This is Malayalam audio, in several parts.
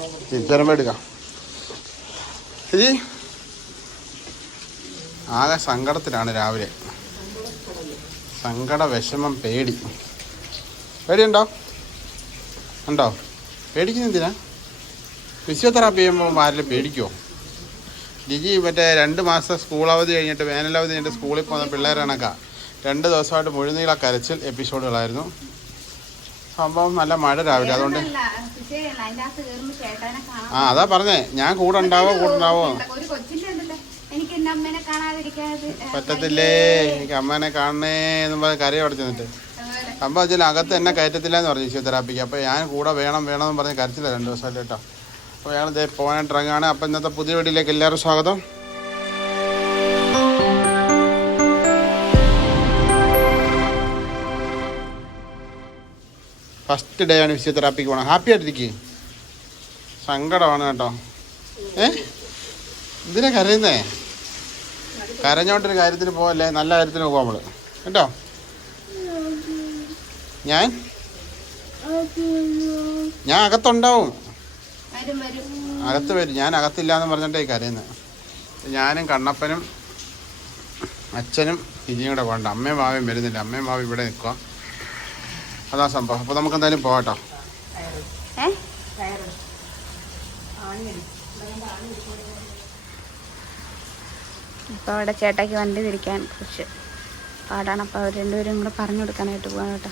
തിരിച്ചു വരുമ്പോൾ എടുക്കാം ഈ ആകെ സങ്കടത്തിലാണ് രാവിലെ. സങ്കട വിഷമം പേടി. പേടിയുണ്ടോ? ഉണ്ടോ? പേടിക്കുന്ന എന്തിനാ? ഫിസിയോതെറാപ്പി ചെയ്യുമ്പോൾ ആരെങ്കിലും പേടിക്കുമോ ലിജി മറ്റേ രണ്ട് മാസം സ്കൂൾ അവധി കഴിഞ്ഞിട്ട് വേനലവധി കഴിഞ്ഞിട്ട് സ്കൂളിൽ പോകുന്ന പിള്ളേരാണൊക്കെ. രണ്ട് ദിവസമായിട്ട് മുഴുനീള കരച്ചിൽ എപ്പിസോഡുകളായിരുന്നു സംഭവം നല്ല മഴ രാവിലെ അതുകൊണ്ട് ആ അതാ പറഞ്ഞേ ഞാൻ കൂടെ ഉണ്ടാവോ കൂടെ ഉണ്ടാവോ? പറ്റത്തില്ലേ എനിക്ക് അമ്മേനെ കാണണേ എന്ന് പറഞ്ഞ് കരയെ ചെന്നിട്ട് അതുപോലെ. അമ്മ വെച്ചാൽ അകത്ത് എന്നെ കയറ്റത്തില്ല എന്ന് പറഞ്ഞു ഫിസിയോതെറാപ്പിക്ക്. അപ്പോൾ ഞാൻ കൂടെ വേണം വേണം എന്ന് പറഞ്ഞ് കരച്ചില്ല രണ്ട് ദിവസമായിട്ട് കേട്ടോ. അപ്പോൾ ഞങ്ങൾ പോകാനായിട്ട് ഇറങ്ങുകയാണ്. അപ്പോൾ ഇന്നത്തെ പുതിയ വീട്ടിലേക്ക് എല്ലാവരും സ്വാഗതം. ഫസ്റ്റ് ഡേ ആണ് ഫിസിയോതെറാപ്പിക്ക് പോകണം ഹാപ്പി ആയിട്ടിരിക്കേ. സങ്കടമാണ് കേട്ടോ. ഏ? ഇതിനെ കരയുന്നേ? കരഞ്ഞോണ്ടൊരു കാര്യത്തിന് പോകല്ലേ നല്ല കാര്യത്തിന് പോകാം നമ്മൾ. കേട്ടോ? ഞാൻ? ഞാൻ അകത്തുണ്ടാവും. അകത്ത് വരും. ഞാൻ അകത്തില്ല എന്ന് പറഞ്ഞിട്ടേ കരയുന്നത് ഞാനും കണ്ണപ്പനും അച്ഛനും ഇനിയും കൂടെ പോകണ്ട. അമ്മയും ഭാവിയും വരുന്നില്ല. അമ്മയും ഭാവി ഇവിടെ നിൽക്കുക അതാ സംഭവം. അപ്പോൾ നമുക്ക് എന്തായാലും പോകട്ടോ ഇപ്പൊ അവിടെ ചേട്ടാക്കി വണ്ടി തിരിക്കാൻ കുറച്ച് പാടാണ്. അപ്പൊ അവർ രണ്ടുപേരും കൂടെ പറഞ്ഞു കൊടുക്കാനായിട്ട് പോകാം കേട്ടോ.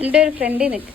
എന്റെ ഒരു ഫ്രണ്ടിൽ നിൽക്ക്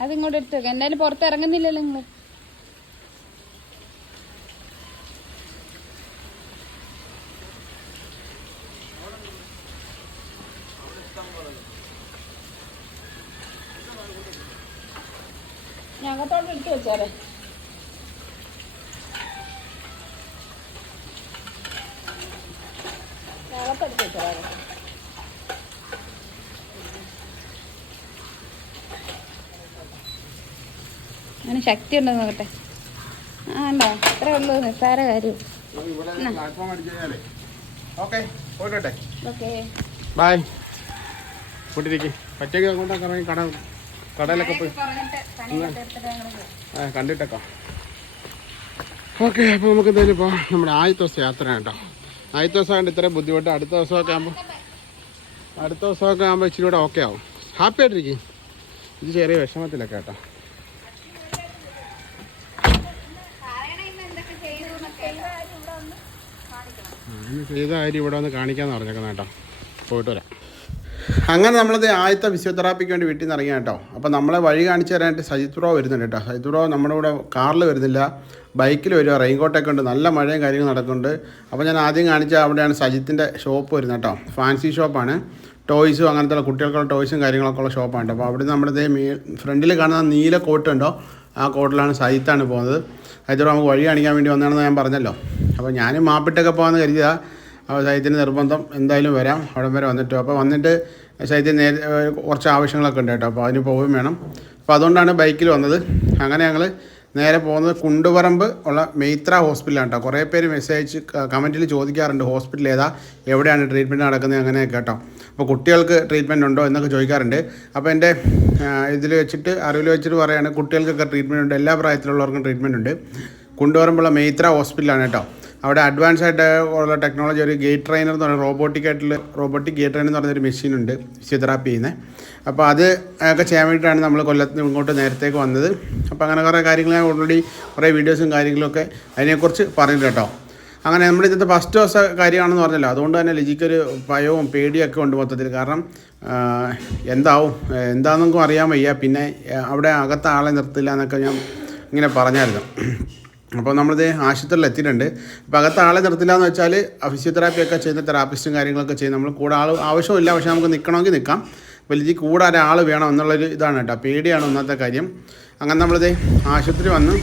അതിങ്ങോട്ട് എടുത്തു വെക്കാം. എന്തായാലും പുറത്ത് ഇറങ്ങുന്നില്ലല്ലോ നിങ്ങൾ. ഞങ്ങത്തോട്ട് എടുത്തു വെച്ചാലേ ഞങ്ങത്തെടുത്ത് വെച്ചാലേ അങ്ങനെ ശക്തി ഉണ്ടെന്ന് നോക്കട്ടെ. ആ ഉണ്ടോ? അത്രേ ഉള്ളൂ നിസ്സാര കാര്യം. ബായ് കൂട്ടിരിക്കും. പറ്റേക്ക് അങ്ങോട്ടൊക്കെ ഇറങ്ങി കട കടയിലൊക്കെ പോയി. ആ കണ്ടിട്ടൊക്കെ. ഓക്കെ അപ്പോൾ നമുക്ക് എന്തായാലും ഇപ്പോൾ നമ്മുടെ ആദ്യത്തെ ദിവസം യാത്ര കേട്ടോ. ആദ്യത്തെ ദിവസം ആയിട്ട് ഇത്രയും ബുദ്ധിമുട്ട്. അടുത്ത ദിവസമൊക്കെ ആകുമ്പോൾ അടുത്ത ദിവസമൊക്കെ ആകുമ്പോൾ ഇച്ചിരി കൂടെ ഓക്കെ ആവും. ഹാപ്പി ആയിട്ടിരിക്കും. ഇത് ചെറിയ വിഷമത്തിലൊക്കെ കേട്ടോ ഇന്ന് ചെയ്ത കാര്യം ഇവിടെ വന്ന് കാണിക്കാന്ന് പറഞ്ഞേക്കുന്ന കേട്ടോ. പോയിട്ട് വരാം. അങ്ങനെ നമ്മളത് ആദ്യത്തെ ഫിസിയോതെറാപ്പിക്ക് വേണ്ടി വീട്ടിൽ നിന്ന് ഇറങ്ങിയ കേട്ടോ. അപ്പോൾ നമ്മളെ വഴി കാണിച്ചു തരാനായിട്ട് സജിത് ബ്രോ വരുന്നുണ്ട് കേട്ടോ. സജിത് ബ്രോ നമ്മുടെ കൂടെ കാറിൽ വരുന്നില്ല. ബൈക്കിൽ വരിക റെയിൻകോട്ടൊക്കെ ഉണ്ട്. നല്ല മഴയും കാര്യങ്ങളും നടക്കുന്നുണ്ട്. അപ്പോൾ ഞാൻ ആദ്യം കാണിച്ച അവിടെയാണ് സജിത്തിന്റെ ഷോപ്പ് വരുന്നത് കേട്ടോ. ഫാൻസി ഷോപ്പാണ് ടോയ്സും അങ്ങനത്തെ കുട്ടികൾക്കുള്ള ടോയ്സും കാര്യങ്ങളൊക്കെ ഉള്ള ഷോപ്പാണ് കേട്ടോ. അപ്പോൾ അവിടെ നമ്മുടെ ഫ്രണ്ടിൽ കാണുന്ന നീല കോട്ട് ഉണ്ടോ? ആ കോട്ടിലാണ് സജിത്താണ് പോകുന്നത്. സജിത്തോട് നമുക്ക് വഴി കാണിക്കാൻ വേണ്ടി വന്നതാണെന്ന് ഞാൻ പറഞ്ഞല്ലോ. അപ്പോൾ ഞാനും മാപ്പിട്ടൊക്കെ പോകാമെന്ന് കരുതിയതാണ് അപ്പോൾ സൈത്തിന് നിർബന്ധം എന്തായാലും വരാം. അവിടെ വരെ വന്നിട്ട്. അപ്പോൾ വന്നിട്ട് സൈത്തിന് നേരെ കുറച്ച് ആവശ്യങ്ങളൊക്കെ ഉണ്ട് കേട്ടോ. അപ്പോൾ അതിന് പോവുകയും വേണം. അപ്പോൾ അതുകൊണ്ടാണ് ബൈക്കിൽ വന്നത്. അങ്ങനെ ഞങ്ങൾ നേരെ പോകുന്നത് കുണ്ടുപറമ്പ് ഉള്ള മെയ്ത്ര ഹോസ്പിറ്റലാണ് കേട്ടോ. കുറേ പേര് മെസ്സേജ് കമന്റിൽ ചോദിക്കാറുണ്ട് ഹോസ്പിറ്റൽ ഏതാ എവിടെയാണ് ട്രീറ്റ്മെന്റ് നടക്കുന്നത് അങ്ങനെയൊക്കെ കേട്ടോ. അപ്പോൾ കുട്ടികൾക്ക് ട്രീറ്റ്മെന്റ് ഉണ്ടോ എന്നൊക്കെ ചോദിക്കാറുണ്ട്. അപ്പോൾ എന്റെ ഇതിൽ വെച്ചിട്ട് അറിവിൽ വെച്ചിട്ട് പറയുകയാണ് കുട്ടികൾക്കൊക്കെ ട്രീറ്റ്മെന്റ് ഉണ്ട് എല്ലാ പ്രായത്തിലുള്ളവർക്കും ട്രീറ്റ്മെന്റ് ഉണ്ട്. കുണ്ടുപറമ്പുള്ള മെയ്ത്ര ഹോസ്പിറ്റലാണ് കേട്ടോ. അവിടെ അഡ്വാൻസ് ആയിട്ട് ഉള്ള ടെക്നോളജി ഒരു ഗേറ്റ് ട്രെയിനർ എന്ന് പറയുന്നത് റോബോട്ടിക് ആയിട്ടുള്ള റോബോട്ടിക് ഗേറ്റ് ട്രെയിനർ എന്ന് പറഞ്ഞൊരു മെഷീൻ ഉണ്ട് ഫിസിയോതെറാപ്പി ചെയ്യുന്നത് അപ്പോൾ അത് ഒക്കെ ചെയ്യാൻ വേണ്ടിയിട്ടാണ് നമ്മൾ കൊല്ലത്ത് ഇങ്ങോട്ട് നേരത്തേക്ക് വന്നത്. അപ്പോൾ അങ്ങനെ കുറേ കാര്യങ്ങൾ ഞാൻ ഓൾറെഡി കുറേ വീഡിയോസും കാര്യങ്ങളൊക്കെ അതിനെക്കുറിച്ച് പറഞ്ഞിട്ട് കേട്ടോ. അങ്ങനെ നമ്മുടെ ഇന്നത്തെ ഫസ്റ്റ് ദിവസം കാര്യമാണെന്ന് പറഞ്ഞല്ലോ. അതുകൊണ്ട് തന്നെ ലിജിക്കൊരു ഭയവും പേടിയൊക്കെ ഉണ്ട് മൊത്തത്തിൽ. കാരണം എന്താവും? എന്താണെന്നൊക്കെ അറിയാൻ വയ്യ. പിന്നെ അവിടെ അകത്ത് ആളെ നിർത്തില്ല എന്നൊക്കെ ഞാൻ ഇങ്ങനെ പറഞ്ഞായിരുന്നു. അപ്പോൾ നമ്മളിത് ആശുപത്രിയിൽ എത്തിയിട്ടുണ്ട്. അപ്പോൾ അകത്ത് ആളെ നിർത്തില്ല എന്ന് വെച്ചാൽ ഫിസിയോതെറാപ്പി ഒക്കെ ചെയ്യുന്ന തെറാപ്പിസ്റ്റും കാര്യങ്ങളൊക്കെ ചെയ്യും നമ്മൾ കൂടെ ആൾ ആവശ്യമില്ല പക്ഷേ നമുക്ക് നിൽക്കണമെങ്കിൽ നിൽക്കാം വലിയ കൂടെ ഒരാൾ വേണം എന്നുള്ളൊരു ഇതാണ് കേട്ടോ. പേടിയാണ് ഒന്നാമത്തെ കാര്യം. അങ്ങനെ നമ്മളിത് ആശുപത്രി വന്ന്.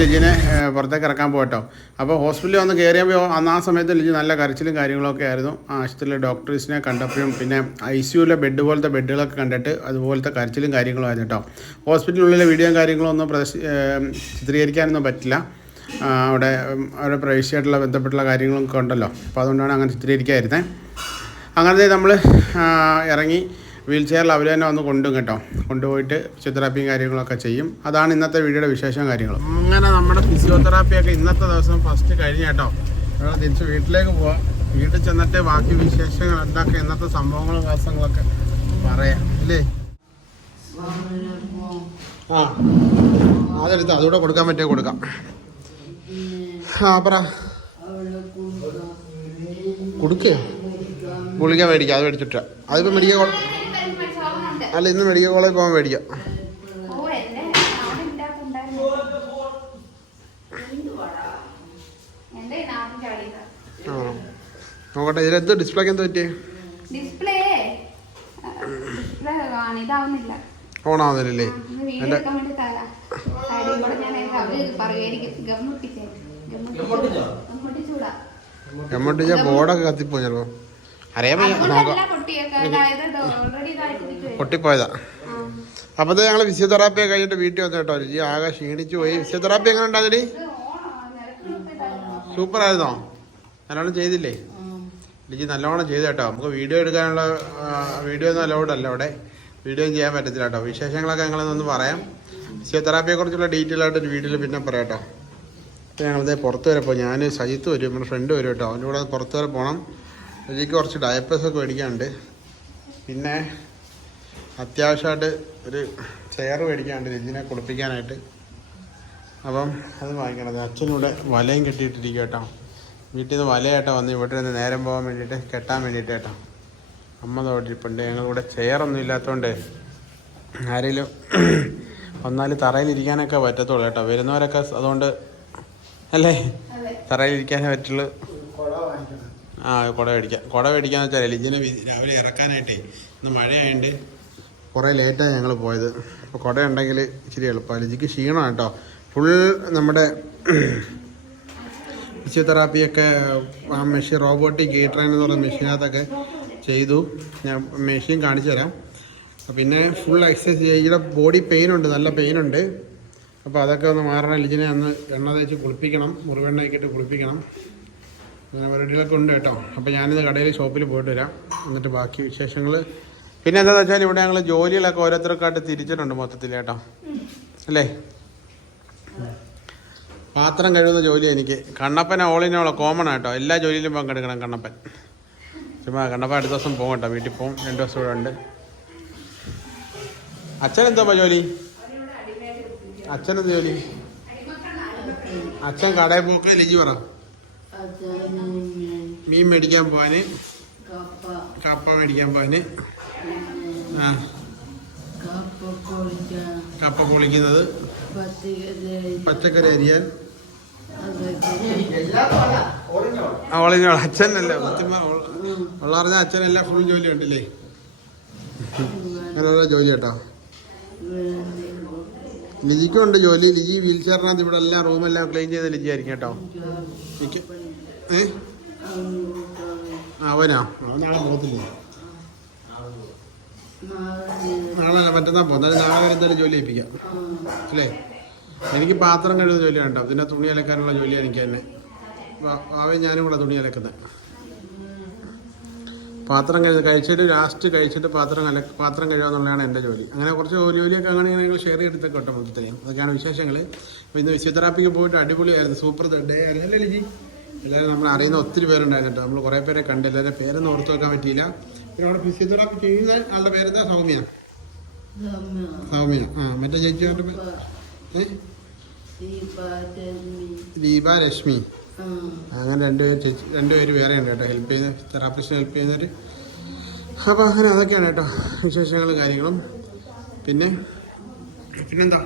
ലിജിനെ പുറത്തേക്ക് ഇറക്കാൻ പോകട്ടോ. അപ്പോൾ ഹോസ്പിറ്റലിൽ വന്ന് കയറിയപ്പോൾ അന്ന് ആ സമയത്ത് ലിജി നല്ല കരച്ചിലും കാര്യങ്ങളൊക്കെ ആയിരുന്നു. ആശുപത്രിയിലെ ഡോക്ടേഴ്സിനെ കണ്ടപ്പോഴും പിന്നെ ഐ സിയുലെ ബെഡ് പോലത്തെ ബെഡുകളൊക്കെ കണ്ടിട്ട് അതുപോലത്തെ കരച്ചിലും കാര്യങ്ങളും ആയിരുന്നു കേട്ടോ. ഹോസ്പിറ്റലിനുള്ളിലെ വീഡിയോയും കാര്യങ്ങളും ഒന്നും പ്രദർശി ചിത്രീകരിക്കാനൊന്നും പറ്റില്ല. അവിടെ അവിടെ പ്രവേശിയായിട്ടുള്ള ബന്ധപ്പെട്ടുള്ള കാര്യങ്ങളൊക്കെ ഉണ്ടല്ലോ. അപ്പോൾ അതുകൊണ്ടാണ് അങ്ങനെ ചിത്രീകരിക്കാതിരുന്നത് അങ്ങനെ നമ്മൾ ഇറങ്ങി വീൽ ചെയറിൽ അവർ തന്നെ വന്ന് കൊണ്ടും കേട്ടോ. കൊണ്ടുപോയിട്ട് ഫിസിയോതെറാപ്പിയും കാര്യങ്ങളൊക്കെ ചെയ്യും. അതാണ് ഇന്നത്തെ വീഡിയോയുടെ വിശേഷം കാര്യങ്ങളും. അങ്ങനെ നമ്മുടെ ഫിസിയോതെറാപ്പി ഒക്കെ ഇന്നത്തെ ദിവസം ഫസ്റ്റ് കഴിഞ്ഞ കേട്ടോ. ഞങ്ങൾ തിരിച്ച് വീട്ടിലേക്ക് പോവാം. വീട്ടിൽ ചെന്നിട്ട് ബാക്കി വിശേഷങ്ങൾ എന്തൊക്കെ ഇന്നത്തെ സംഭവങ്ങളും ദിവസങ്ങളൊക്കെ പറയാം. അല്ലേ? ആ അതെടുത്ത് അതുകൂടെ കൊടുക്കാൻ പറ്റിയ കൊടുക്കാം. ആ പറ. കൊടുക്കേ. ഗുളിക മേടിക്കാം. അത് മേടിച്ചിട്ടാ അതിപ്പോ മെഡിക്കൽ കോ- അല്ല ഇന്ന് മെഡിക്കൽ കോളേജിൽ പോകാൻ മേടിക്കാം എന്റെ എന്റെ നോക്കട്ടെ ഇതിലെന്ത് ഡിസ്പ്ലേക്ക് എന്ത് പറ്റിയേ? ഡിസ്പ്ലേ ഇതാവുന്നില്ല. ഓണാവുന്നില്ലല്ലേ? പറയുമായിരിക്കും ഗമ്മൊട്ടിച്ചേ ബോർഡൊക്കെ കത്തിപ്പോ ചിലപ്പോ. അറിയാൻ പൊട്ടിപ്പോയതാ. അപ്പോഴത്തെ ഞങ്ങൾ ഫിസിയോതെറാപ്പി കഴിഞ്ഞിട്ട് വീട്ടിൽ വന്നു കേട്ടോ. ജി ആകെ ക്ഷീണിച്ചു പോയി. ഫിസിയോതെറാപ്പി എങ്ങനെ നിർത്തിയിട്ടായിരുന്നു സൂപ്പർ ആയിരുന്നോ നല്ലോണം ചെയ്തില്ലേ? ലിജി നല്ലോണം ചെയ്തു കേട്ടോ. നമുക്ക് വീഡിയോ എടുക്കാനുള്ള വീഡിയോ ഒന്നും അലൗഡ് അല്ല അവിടെ. വീഡിയോ ചെയ്യാൻ പറ്റത്തില്ല കേട്ടോ. വിശേഷങ്ങളൊക്കെ ഞങ്ങളൊന്ന് പറയാം. ഫിസിയോതെറാപ്പിയെ കുറിച്ചുള്ള ഡീറ്റെയിൽ ആയിട്ട് ഒരു വീഡിയോയിൽ പിന്നെ പറയാം കേട്ടോ. അപ്പോൾ ഞങ്ങളിതേ പുറത്ത് വരെ ഞാൻ സജിത്ത് വരും. നമ്മുടെ ഫ്രണ്ട് വരും കേട്ടോ. അവന്റെ കൂടെ പുറത്ത് വരെ പോകണം ലിജിക്ക് കുറച്ച് ഡയപ്പേഴ്സൊക്കെ മേടിക്കാനുണ്ട്. പിന്നെ അത്യാവശ്യമായിട്ട് ഒരു ചെയർ മേടിക്കാണ്ട് ലിജിനെ കുളിപ്പിക്കാനായിട്ട്. അപ്പം അത് വാങ്ങിക്കണത്. അച്ഛനൂടെ വലയും കെട്ടിയിട്ടിരിക്കുക കേട്ടോ. വീട്ടിൽ നിന്ന് വലയായിട്ടോ വന്ന് ഇവിടെ നിന്ന് നേരം പോകാൻ വേണ്ടിയിട്ട് കെട്ടാൻ വേണ്ടിയിട്ട് കേട്ടോ അമ്മ തോട്ടിരിപ്പുണ്ട് ഞങ്ങളിവിടെ ചെയറൊന്നും ഇല്ലാത്തതുകൊണ്ട് ആരെങ്കിലും വന്നാൽ തറയിലിരിക്കാനൊക്കെ പറ്റത്തുള്ളൂ കേട്ടോ. വരുന്നവരൊക്കെ അതുകൊണ്ട് അല്ലേ? തറയിലിരിക്കാനേ പറ്റുള്ളൂ. ആ കുട മേടിക്കാം. കുട മേടിക്കാന്ന് വെച്ചാൽ ലിജിനെ രാവിലെ ഇറക്കാനായിട്ടേ ഇന്ന് മഴയായതുകൊണ്ട് കുറേ ലേറ്റാണ് ഞങ്ങൾ പോയത്. അപ്പോൾ കുട ഉണ്ടെങ്കിൽ ഇച്ചിരി എളുപ്പമാണ് ലിജിക്ക് ക്ഷീണമാണ് കേട്ടോ. ഫുൾ നമ്മുടെ ഫിസിയോതെറാപ്പിയൊക്കെ ആ മെഷീൻ റോബോട്ടിക് ഗീ ട്രെയിൻ എന്ന് പറയുന്ന മെഷീനകത്തൊക്കെ ചെയ്തു. ഞാൻ മെഷീൻ കാണിച്ചു തരാം. പിന്നെ ഫുൾ എക്സസൈസ് ചെയ്യുക ബോഡി പെയിൻ ഉണ്ട് നല്ല പെയിൻ ഉണ്ട്. അപ്പോൾ അതൊക്കെ ഒന്ന് മാറണം. ലിജിനെ അന്ന് എണ്ണ തേച്ച് കുളിപ്പിക്കണം. മുറിവെണ്ണയൊക്കെ കുളിപ്പിക്കണം. അങ്ങനെ പരിപാടികളൊക്കെ ഉണ്ട് കേട്ടോ. അപ്പോൾ ഞാനിത് കടയിൽ ഷോപ്പിൽ പോയിട്ട് വരാം. എന്നിട്ട് ബാക്കി വിശേഷങ്ങൾ പിന്നെ എന്താണെന്ന് വെച്ചാൽ ഇവിടെ ഞങ്ങൾ ജോലികളൊക്കെ ഓരോരുത്തർക്കായിട്ട് തിരിച്ചിട്ടുണ്ട് മൊത്തത്തിൽ കേട്ടോ. അല്ലേ? പാത്രം കഴുകുന്ന ജോലി എനിക്ക്. കണ്ണപ്പൻ ഓളിനോളോ കോമൺ ആട്ടോ. എല്ലാ ജോലിയിലും പങ്കെടുക്കണം കണ്ണപ്പൻ. ചുമ്മാ കണ്ണപ്പൻ അടുത്ത ദിവസം പോകും കേട്ടോ. വീട്ടിൽ പോകും രണ്ട് ദിവസം ഇവിടെ ഉണ്ട്. അച്ഛൻ എന്താ ജോലി? അച്ഛൻ എന്ത് ജോലി? അച്ഛൻ കടയിൽ പോക്ക്. ലിജി പറ. മീൻ മേടിക്കാൻ പോവാന്. കപ്പ മേടിക്കാൻ പോവാന്. കപ്പ പൊളിക്കുന്നത്. പച്ചക്കറി അരിയാൻ. അവളിഞ്ഞോളാം അച്ഛനല്ലേ? സത്യം ഉള്ള പറഞ്ഞ അച്ഛനെല്ലാം ഫുൾ ജോലി ഉണ്ടല്ലേ അങ്ങനെ ജോലി കേട്ടോ. ലിജിക്കും ഉണ്ട് ജോലി. ലിജി വീൽ ചെയറിനകത്ത് ഇവിടെ എല്ലാം റൂമെല്ലാം ക്ലീൻ ചെയ്ത് ലിജി ആയിരിക്കും കേട്ടോ. എനിക്ക് ഏ? അവനാ. അവനാളെ പോകത്തില്ലേ? നാളെ അല്ല, മറ്റന്നാ പോകും എന്നാലും നാളെ വരെ എന്തായാലും ജോലി ഏൽപ്പിക്കാം. അല്ലേ? എനിക്ക് പാത്രം കഴുകുന്ന ജോലി വേണ്ട പിന്നെ തുണി അലക്കാനുള്ള ജോലിയാണ് എനിക്ക് തന്നെ. ആവേ ഞാനും കൂടെ തുണി അലക്കുന്നത് പാത്രം കഴിഞ്ഞ് കഴിച്ചിട്ട് ലാസ്റ്റ് കഴിച്ചിട്ട് പാത്രം അല പാത്രം കഴിയാന്നുള്ളതാണ് എന്റെ ജോലി. അങ്ങനെ കുറച്ച് ജോലി ജോലിയൊക്കെ അങ്ങനെ ഞങ്ങൾ ഷെയർ ചെയ്തിട്ടൊക്കെ കേട്ടോ മൊത്തത്തിലും. അതൊക്കെയാണ് വിശേഷങ്ങൾ അപ്പോൾ ഇന്ന് ഫിസിയോതെറാപ്പിക്ക് പോയിട്ട് അടിപൊളിയായിരുന്നു. സൂപ്പർ ഡേ ആയിരുന്നു. അല്ലേ ലിജി? എല്ലാവരും നമ്മൾ അറിയുന്ന ഒത്തിരി പേരുണ്ടായിരുന്നു കേട്ടോ. നമ്മൾ കുറേ പേരെ കണ്ട്. എല്ലാവരുടെ പേരൊന്നും ഓർത്ത് വെക്കാൻ പറ്റിയില്ല. പിന്നെ അവിടെ ഫിസിയോതെറാപ്പി ചെയ്യുന്ന ആളുടെ പേരെന്താ? സൗമ്യ. സൗമ്യ ആ മറ്റേ ചേച്ചിയുടെ ദീപ രശ്മി അങ്ങനെ രണ്ടുപേര് ചേച്ചി രണ്ടുപേര് വേറെ ഉണ്ട് കേട്ടോ ഹെൽപ്പ് ചെയ്യുന്ന തെറാപ്പിസ്റ്റ് ഹെൽപ്പ് ചെയ്യുന്നവർ അപ്പോൾ അങ്ങനെ അതൊക്കെയാണ് കേട്ടോ. വിശേഷങ്ങളും കാര്യങ്ങളും. പിന്നെ പിന്നെന്താ?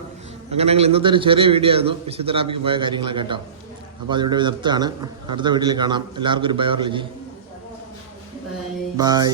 അങ്ങനെ ഞങ്ങൾ ഇന്നത്തെ ഒരു ചെറിയ വീഡിയോ ആയിരുന്നു. ഫിസിയോതെറാപ്പിക്ക് പോയ കാര്യങ്ങളൊക്കെ കേട്ടോ. അപ്പോൾ അതിവിടെ നിർത്തുകയാണ്. അടുത്ത വീഡിയോയിൽ കാണാം. എല്ലാവർക്കും ഒരു ബൈ ബൈ